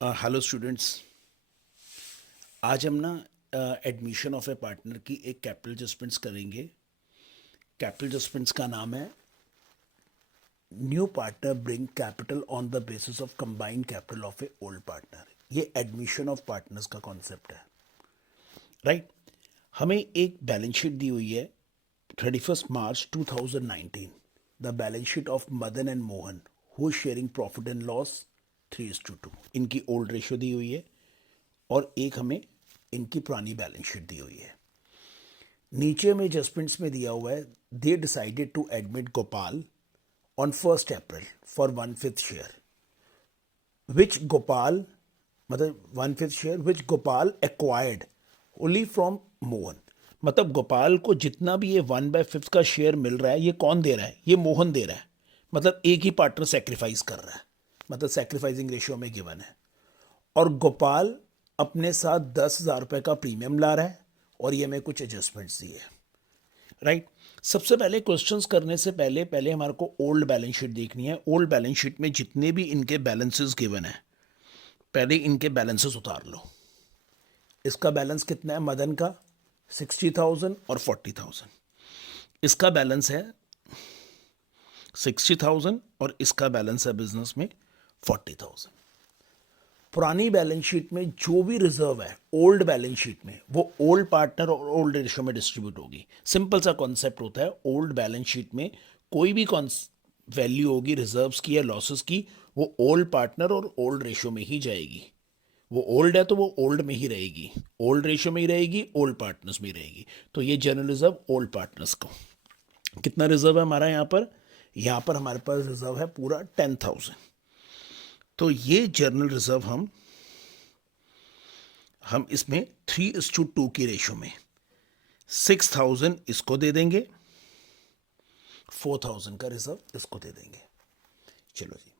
Hello students. आज हम ना एडमिशन ऑफ ए पार्टनर की एक कैपिटल एडजस्टमेंट्स करेंगे। कैपिटल एडजस्टमेंट्स का नाम है new partner bring capital on the basis of combined capital of A old partner. ये एडमिशन ऑफ पार्टनर्स का कॉन्सेप्ट है, राइट। हमें एक बैलेंस शीट दी हुई है 31 मार्च 2019। The balance sheet of Madan and Mohan who sharing profit and loss 3:2। इनकी old ratio दी हुई है और एक हमें इनकी पुरानी बैलेंस शीट दी हुई है। नीचे में एडजस्टमेंट्स में दिया हुआ है they decided to admit Gopal on 1 April for 1/5 share which Gopal, मतलब 1/5 share which Gopal acquired only from Mohan. मतलब गोपाल को जितना भी ये 1/5 का शेयर मिल रहा है ये कौन दे रहा है? ये मोहन दे रहा है। मतलब एक ही पार्टनर सेक्रीफाइस कर रहा है, मतलब सेक्रीफाइसिंग रेशियो में गिवन है। और गोपाल अपने साथ 10,000 रुपये का प्रीमियम ला रहा है और ये हमें कुछ एडजस्टमेंट्स दिए, राइट। सबसे पहले क्वेश्चंस करने से पहले पहले हमारे को ओल्ड बैलेंस शीट देखनी है। ओल्ड बैलेंस शीट में जितने भी इनके बैलेंसेस गिवन है पहले इनके बैलेंसेस उतार लो। इसका बैलेंस कितना है मदन का? 60,000 और 40,000। इसका बैलेंस है 60,000 और इसका बैलेंस है बिजनेस में 40,000। पुरानी बैलेंस शीट में जो भी रिजर्व है ओल्ड बैलेंस शीट में वो ओल्ड पार्टनर और ओल्ड रेशियो में डिस्ट्रीब्यूट होगी। सिंपल सा कॉन्सेप्ट होता है, ओल्ड बैलेंस शीट में कोई भी वैल्यू होगी रिजर्व्स की या लॉसेस की, वो ओल्ड पार्टनर और ओल्ड रेशियो में ही जाएगी। वो ओल्ड है तो वो ओल्ड में ही रहेगी, ओल्ड रेशियो में ही रहेगी, ओल्ड पार्टनर्स में ही रहेगी। तो ये जनरल रिजर्व ओल्ड पार्टनर्स को। कितना रिजर्व है हमारा यहाँ पर? यहाँ पर हमारे पास रिजर्व है पूरा 10,000। तो ये जर्नल रिजर्व हम इसमें 3:2 की रेशो में 6,000 इसको दे देंगे, 4,000 का रिजर्व इसको दे देंगे। चलो जी,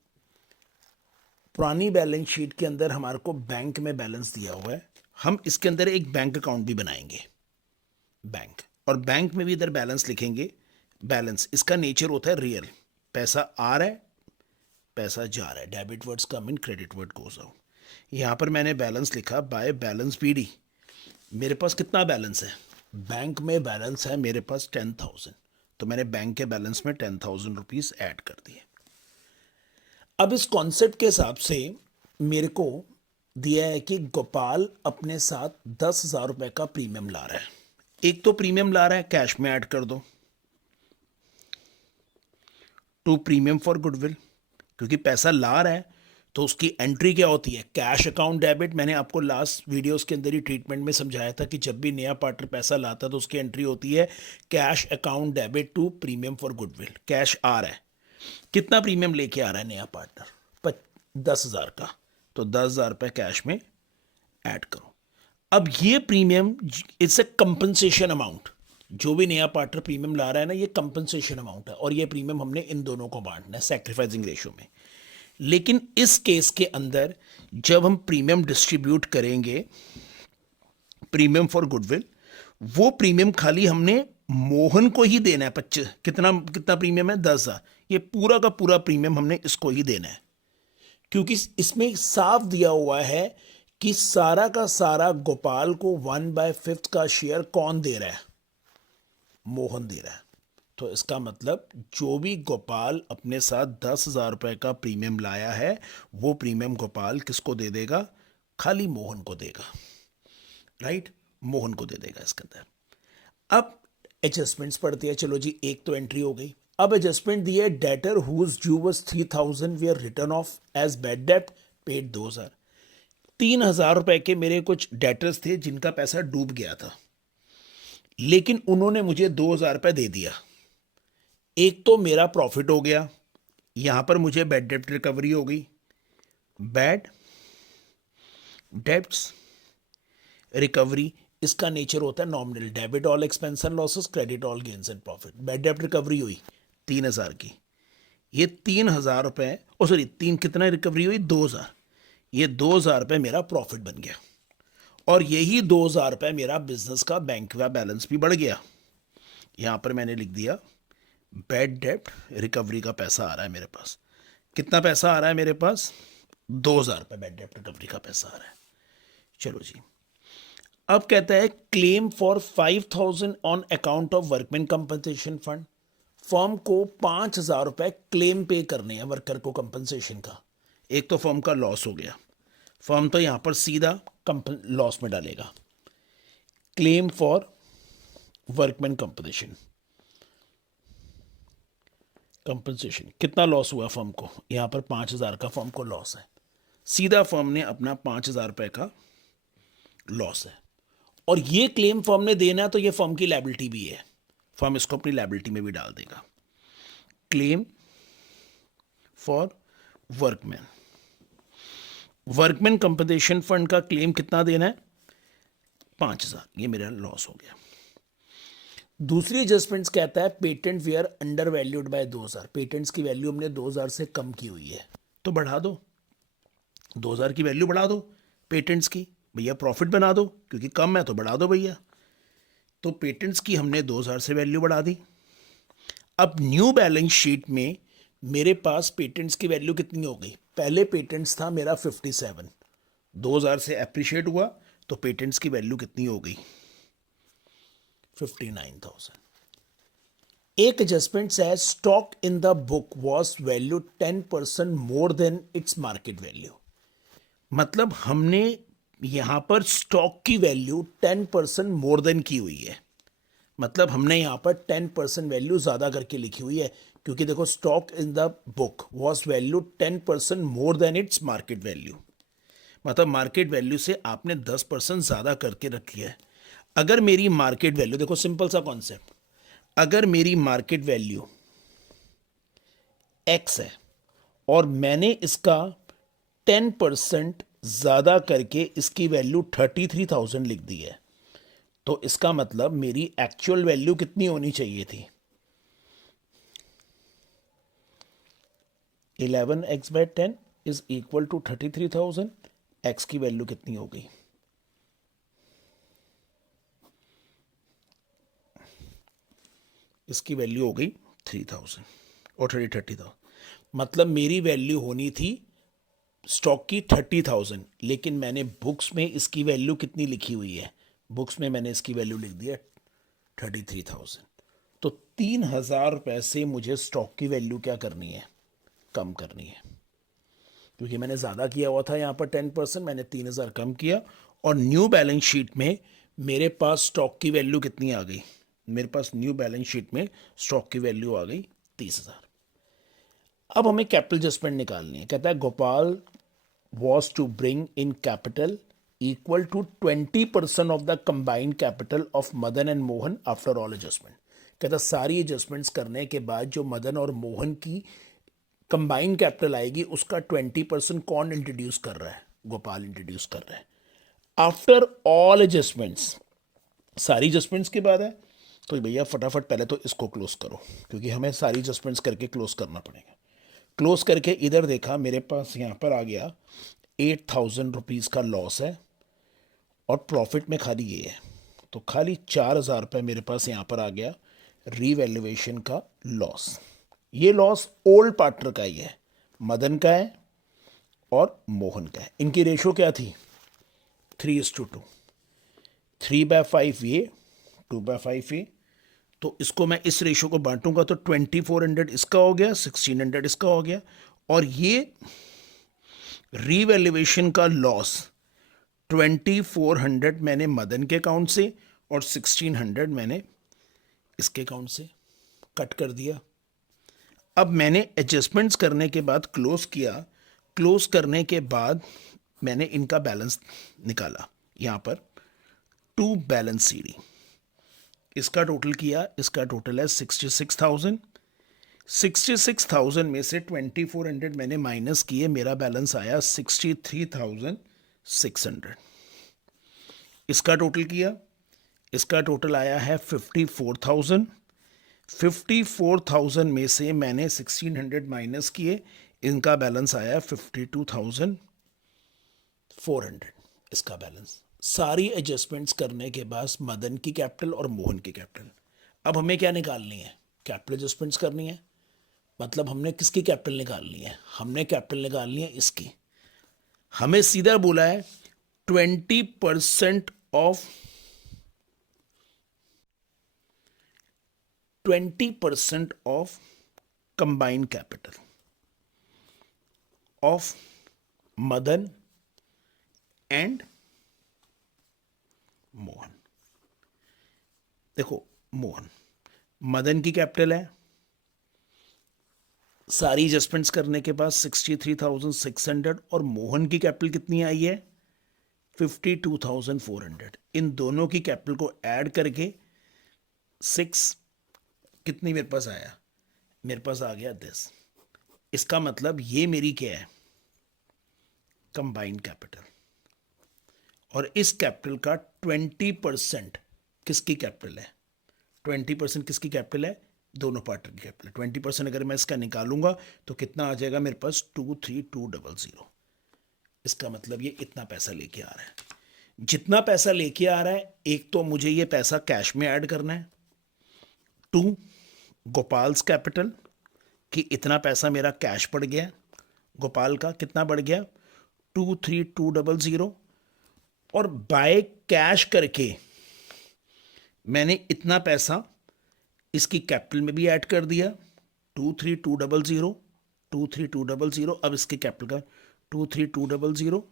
पुरानी बैलेंस शीट के अंदर हमारे को बैंक में बैलेंस दिया हुआ है। हम इसके अंदर एक बैंक अकाउंट भी बनाएंगे, बैंक, और बैंक में भी इधर बैलेंस लिखेंगे। बैलेंस इसका नेचर होता है रियल, पैसा आ रहा है पैसा जा रहा है, debit words come in credit word goes out. यहाँ पर मैंने बैलेंस लिखा बाय बैलेंस पीडी। मेरे पास कितना बैलेंस है? बैंक में बैलेंस है मेरे पास 10,000, तो मैंने बैंक के बैलेंस में 10,000 रुपीज ऐड कर दिए। अब इस कॉन्सेप्ट के हिसाब से मेरे को दिया है कि गोपाल अपने साथ 10,000 रुपए का प्रीमियम ला रहा है। एक तो प्रीमियम ला रहा है, कैश में ऐड कर दो टू प्रीमियम फॉर गुडविल, क्योंकि पैसा ला रहा है तो उसकी एंट्री क्या होती है? Cash account debit. मैंने आपको लास्ट वीडियोस के अंदर ही ट्रीटमेंट में समझाया था कि जब भी नया पार्टनर पैसा लाता है तो उसकी एंट्री होती है cash account debit to premium for goodwill. Cash आ रहा है, कितना प्रीमियम लेके आ रहा है नया पार्टनर? 10,000 का, तो 10,000 रुपये कैश में ऐड करो। अब ये premium it's a compensation amount. जो भी नया पार्टनर प्रीमियम ला रहा है ना, ये कंपनसेशन अमाउंट है और ये प्रीमियम हमने इन दोनों को बांटना है सैक्रिफाइसिंग रेशियो में। लेकिन इस केस के अंदर जब हम प्रीमियम डिस्ट्रीब्यूट करेंगे, प्रीमियम फॉर गुडविल, वो प्रीमियम खाली हमने मोहन को ही देना है। 25 कितना कितना प्रीमियम है? 10,000। ये पूरा का पूरा प्रीमियम हमने इसको ही देना है, क्योंकि इसमें साफ दिया हुआ है कि सारा का सारा गोपाल को 1/5 का शेयर कौन दे रहा है? मोहन दे रहा है। तो इसका मतलब जो भी गोपाल अपने साथ 10,000 रुपए का प्रीमियम लाया है वो प्रीमियम गोपाल किसको दे देगा? खाली मोहन को देगा, राइट। मोहन को दे देगा इसके अंदर। अब एडजस्टमेंट्स पढ़ते हैं। चलो जी, एक तो एंट्री हो गई। अब एडजस्टमेंट दी है debtor whose due was 3,000 were written off as bad debt paid 2,000। 3,000 रुपए के मेरे कुछ डेटर्स थे जिनका पैसा डूब गया था, लेकिन उन्होंने मुझे 2,000 रुपए दे दिया। एक तो मेरा प्रॉफिट हो गया, यहां पर मुझे बैड डेप्ट रिकवरी हो गई। बैड डेप्ट्स रिकवरी, इसका नेचर होता है nominal, debit all expense and losses, credit all gains and profit. Bad डेप्ट रिकवरी हुई 3,000 की। ये 3,000 रुपए, ओ सॉरी, तीन कितना रिकवरी हुई? 2,000। ये 2,000 रुपए मेरा प्रॉफिट बन गया और यही 2,000 रुपए मेरा बिजनेस का बैंक का बैलेंस भी बढ़ गया। यहां पर मैंने लिख दिया बैड डेप्ट रिकवरी का पैसा आ रहा है मेरे पास। कितना पैसा आ रहा है मेरे पास? 2,000 रुपये बैड डेप्ट रिकवरी का पैसा आ रहा है। चलो जी, अब कहता है claim for 5,000 on account of workman compensation fund. Firm को 5,000 रुपये क्लेम पे करने हैं वर्कर को कंपनसेशन का। एक तो फर्म का लॉस हो गया, फर्म तो यहां पर सीधा लॉस में डालेगा। क्लेम फॉर वर्कमैन कंपनसेशन, कितना लॉस हुआ फर्म को, यहां पर 5,000 का फर्म को लॉस है। सीधा फर्म ने अपना 5,000 रुपये का लॉस है, और ये क्लेम फर्म ने देना है, तो ये फर्म की लायबिलिटी भी है, फर्म इसको अपनी लायबिलिटी में भी डाल देगा। Claim for workman, workman compensation fund का क्लेम कितना देना है, 5,000, ये मेरा लॉस हो गया। दूसरी एडजस्टमेंट्स कहता है patent were undervalued by 2,000, patents की वैल्यू हमने 2,000 से कम की हुई है, तो बढ़ा दो, 2,000 की वैल्यू बढ़ा दो पेटेंट्स की, भैया प्रॉफिट बना दो, क्योंकि कम है तो बढ़ा दो भैया। तो पेटेंट्स की हमने 2,000 से वैल्यू बढ़ा दी। अब न्यू बैलेंस शीट में मेरे पास पेटेंट्स की वैल्यू कितनी हो गई, पहले पेटेंट्स था मेरा 57, 2,000 से अप्रिशिएट हुआ, तो पेटेंट्स की वैल्यू कितनी हो गई, 59,000। एक एडजस्टमेंट है stock in the book was value 10% more than its market value. मतलब हमने यहां पर स्टॉक की वैल्यू 10% मोर देन की हुई है, मतलब हमने यहां पर 10% वैल्यू ज्यादा करके लिखी हुई है, क्योंकि देखो stock in the book was value 10% more than its market value, मतलब मार्केट वैल्यू से आपने 10% ज्यादा करके रखी है। अगर मेरी मार्केट वैल्यू, देखो सिंपल सा कॉन्सेप्ट, अगर मेरी मार्केट वैल्यू एक्स है और मैंने इसका 10% ज्यादा करके इसकी वैल्यू 33,000 लिख दी है, तो इसका मतलब मेरी एक्चुअल वैल्यू कितनी होनी चाहिए थी, 11x/10 is equal to 33,000। X की वैल्यू कितनी हो गई, इसकी वैल्यू हो गई 3,000 और 30,000, मतलब मेरी वैल्यू होनी थी स्टॉक की 30,000, लेकिन मैंने बुक्स में इसकी वैल्यू कितनी लिखी हुई है, बुक्स में मैंने इसकी वैल्यू लिख दी है 33,000। तो 3,000 रुपये से मुझे स्टॉक की वैल्यू क्या करनी है, कम करनी है, क्योंकि मैंने ज़्यादा किया हुआ था यहाँ पर 10%, मैंने 3,000 कम किया, और न्यू बैलेंस शीट में मेरे पास स्टॉक की वैल्यू कितनी आ गई, मेरे पास न्यू बैलेंस शीट में स्टॉक की वैल्यू आ गई 30,000। अब हमें कैपिटल एडजस्टमेंट निकालनी है। कहता है Gopal was to bring in capital equal to 20% of the combined capital of Madan and Mohan after all adjustment. कहता सारी एडजस्टमेंट्स करने के बाद जो मदन और मोहन की कंबाइंड कैपिटल आएगी उसका 20% कौन इंट्रोड्यूस कर रहा है, गोपाल इंट्रोड्यूस कर रहा है। आफ्टर ऑल एडजस्टमेंट्स, सारी एडजस्टमेंट्स के बाद है, तो भैया फटाफट पहले तो इसको क्लोज करो, क्योंकि हमें सारी एडजस्टमेंट्स करके क्लोज करना पड़ेगा। क्लोज करके इधर देखा, मेरे पास यहाँ पर आ गया 8,000 रुपीज़ का लॉस है, और प्रॉफिट में खाली ये है, तो खाली 4,000 रुपये मेरे पास यहाँ पर आ गया रीवैल्यूएशन का लॉस। ये लॉस ओल्ड पार्टनर का ही है, मदन का है और मोहन का है। इनकी रेशो क्या थी, 3:2, 3/5 ये, 2/5 ये, तो इसको मैं इस रेशो को बांटूंगा तो 2,400 इसका हो गया, 1,600 इसका हो गया, और ये रीवैल्यूएशन का लॉस 2,400 मैंने मदन के अकाउंट से और 1,600 मैंने इसके अकाउंट से कट कर दिया। अब मैंने एडजस्टमेंट्स करने के बाद क्लोज किया, क्लोज करने के बाद मैंने इनका बैलेंस निकाला, यहाँ पर टू बैलेंस सीडी, इसका टोटल किया, इसका टोटल है 66,000। 66,000 में से 2,400 मैंने माइनस किए, मेरा बैलेंस आया 63,600। इसका टोटल किया, इसका टोटल आया है 54,000। 54,000 में से मैंने 1,600 माइनस किए, इनका बैलेंस आया 52,400 इसका बैलेंस। सारी एडजस्टमेंट्स करने के बाद मदन की कैपिटल और मोहन की कैपिटल। अब हमें क्या निकालनी है, कैपिटल एडजस्टमेंट्स करनी है, मतलब हमने किसकी कैपिटल निकालनी है, हमने कैपिटल निकालनी है इसकी। हमें सीधा बोला है 20% of 20% of combined capital of Madan and Mohan. देखो मोहन, मदन की कैपिटल है, सारी एडजस्टमेंट्स करने के बाद 63,600, और मोहन की कैपिटल कितनी आई है 52,400। इन दोनों की कैपिटल को ऐड करके 6 कितनी मेरे पास आया, मेरे पास आ गया 10। इसका मतलब ये मेरी क्या है, कंबाइंड कैपिटल। और इस कैपिटल का 20% किसकी कैपिटल है, 20% किसकी कैपिटल है, दोनों पार्टनर की कैपिटल। 20% अगर मैं इसका निकालूंगा तो कितना आ जाएगा मेरे पास 23,200। इसका मतलब ये इतना पैसा लेके आ रहा है। जितना पैसा लेके आ रहा है, एक तो मुझे ये पैसा कैश में ऐड करना है, 2 गोपाल्स कैपिटल कि इतना पैसा मेरा कैश पड़ गया, गोपाल का कितना बढ़ गया 23,200, और बाय कैश करके मैंने इतना पैसा इसकी कैपिटल में भी ऐड कर दिया 23,200, 23,200। अब इसके कैपिटल का 23,200,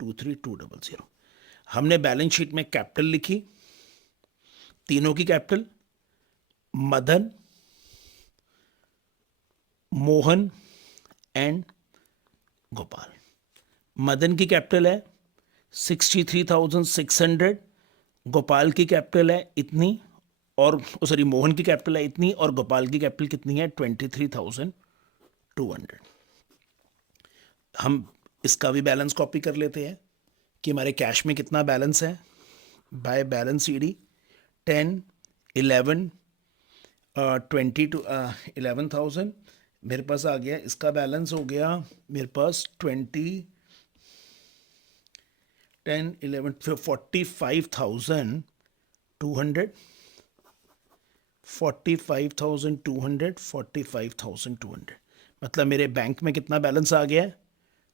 23,200। हमने बैलेंस शीट में कैपिटल लिखी, तीनों की कैपिटल, मदन, मोहन एंड गोपाल। मदन की कैपिटल है 63,600, गोपाल की कैपिटल है इतनी, और सॉरी मोहन की कैपिटल है इतनी, और गोपाल की कैपिटल कितनी है 23,200। हम इसका भी बैलेंस कॉपी कर लेते हैं कि हमारे कैश में कितना बैलेंस है। बाय बैलेंस सीडी 10, 11, 22, 11,000 मेरे पास आ गया। इसका बैलेंस हो गया मेरे पास 20, 10, 11, 45,200, 45,200, 45,200। मतलब मेरे बैंक में कितना बैलेंस आ गया है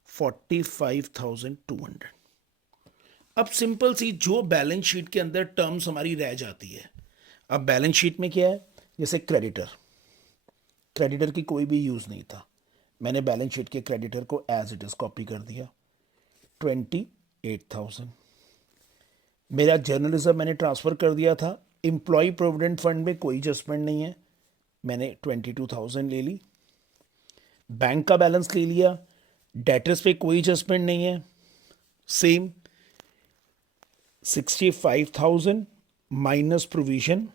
45,200। अब सिंपल सी जो बैलेंस शीट के अंदर टर्म्स हमारी रह जाती है। अब बैलेंस शीट में क्या है, जैसे क्रेडिटर, क्रेडिटर की कोई भी यूज़ नहीं था, मैंने बैलेंस शीट के क्रेडिटर को एज इट इज़ कॉपी कर दिया 28,000। मेरा जर्नलिज्म मैंने ट्रांसफ़र कर दिया था, एम्प्लॉय प्रोविडेंट फंड में कोई एडजस्टमेंट नहीं है, मैंने 22,000 ले ली। बैंक का बैलेंस ले लिया, डेटर्स पे कोई एडजस्टमेंट नहीं है, सेम 65,000 माइनस प्रोविजन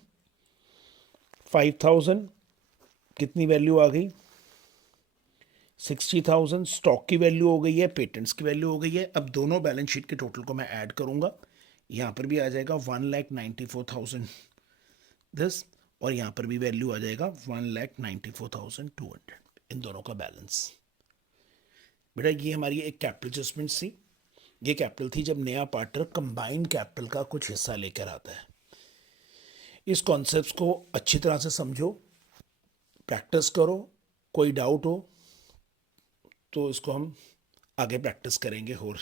5,000, कितनी वैल्यू आ गई 60,000। स्टॉक की वैल्यू हो गई है, पेटेंट्स की वैल्यू हो गई है। अब दोनों बैलेंस शीट के टोटल को मैं ऐड करूंगा, यहाँ पर भी आ जाएगा 1,94,000 दिस, और यहाँ पर भी वैल्यू आ जाएगा 1,94,200, इन दोनों का बैलेंस। बेटा ये हमारी एक कैपिटल एडजस्टमेंट थी, ये कैपिटल थी जब नया पार्टनर कंबाइंड कैपिटल का कुछ हिस्सा लेकर आता है। इस कॉन्सेप्ट को अच्छी तरह से समझो, प्रैक्टिस करो, कोई डाउट हो तो इसको हम आगे प्रैक्टिस करेंगे और